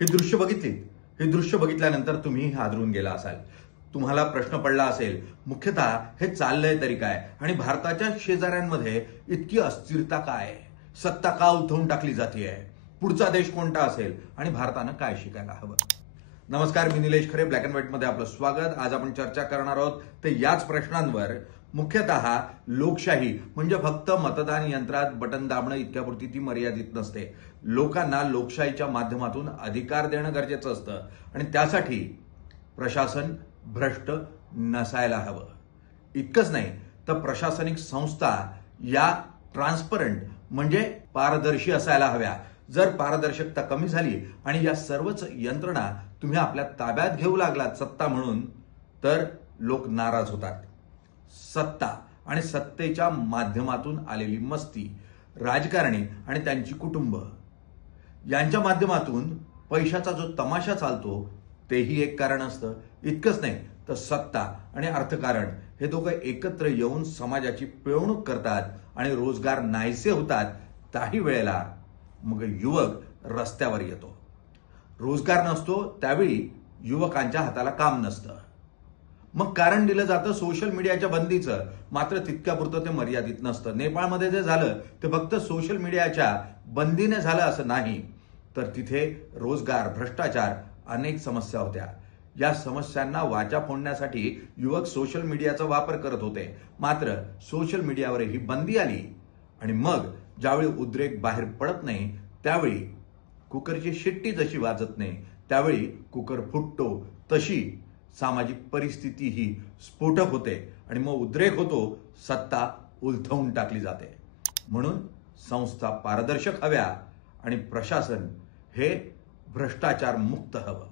हे दृश्य बघितली. हे दृश्य बघितल्यानंतर तुम्ही हादरून गेला असाल. तुम्हाला प्रश्न पडला असेल, मुख्यतः हे चाललंय तरी काय आणि भारताच्या शेजाऱ्यांमध्ये इतकी अस्थिरता काय, सत्ता का उलथवून टाकली जातीये, पुढचा देश कोणता असेल आणि भारतानं काय शिकायला हवं. नमस्कार, मी निलेश खरे, ब्लॅक अँड व्हाईट मध्ये आपलं स्वागत. आज आपण चर्चा करणार आहोत ते याच प्रश्नांवर. मुख्यतः लोकशाही म्हणजे फक्त मतदान यंत्रात बटन दाबणं इतक्यापुरती ती मर्यादित नसते. लोकांना लोकशाहीच्या माध्यमातून अधिकार देणं गरजेचं असतं आणि त्यासाठी प्रशासन भ्रष्ट नसायला हवं. इतकंच नाही तर प्रशासनिक संस्था या ट्रान्सपरंट म्हणजे पारदर्शी असायला हव्या. जर पारदर्शकता कमी झाली आणि या सर्वच यंत्रणा तुम्ही आपल्या ताब्यात घेऊ लागलात सत्ता म्हणून, तर लोक नाराज होतात. सत्ता आणि सत्तेच्या माध्यमातून आलेली मस्ती, राजकारणी आणि त्यांची कुटुंब यांच्या माध्यमातून पैशाचा जो तमाशा चालतो तेही एक कारण असतं. इतकंच नाही तर सत्ता आणि अर्थकारण हे दोघं एकत्र येऊन समाजाची पिळवणूक करतात आणि रोजगार नाहीसे होतात. त्याही वेळेला मग युवक रस्त्यावर येतो. रोजगार नसतो त्यावेळी युवकांच्या हाताला काम नसतं. मग कारण दिलं जातं सोशल मीडियाच्या बंदीचं. मात्र तितक्यापुरतं ते मर्यादित नसतं. नेपाळमध्ये जे झालं ते फक्त सोशल मीडियाच्या बंदीने झालं असं नाही, तर तिथे रोजगार, भ्रष्टाचार अनेक समस्या होत्या. या समस्यांना वाचा फोडण्यासाठी युवक सोशल मीडियाचा वापर करत होते. मात्र सोशल मीडियावर ही बंदी आली आणि मग ज्यावेळी उद्रेक बाहेर पडत नाही त्यावेळी कुकरची शिट्टी जशी वाजत नाही त्यावेळी कुकर फुटतो, तशी सामाजिक परिस्थिती ही स्फोटक होते आणि मग उद्रेक होतो, सत्ता उलथवून टाकली जाते. म्हणून संस्था पारदर्शक हव्या आणि प्रशासन हे भ्रष्टाचार मुक्त हवं.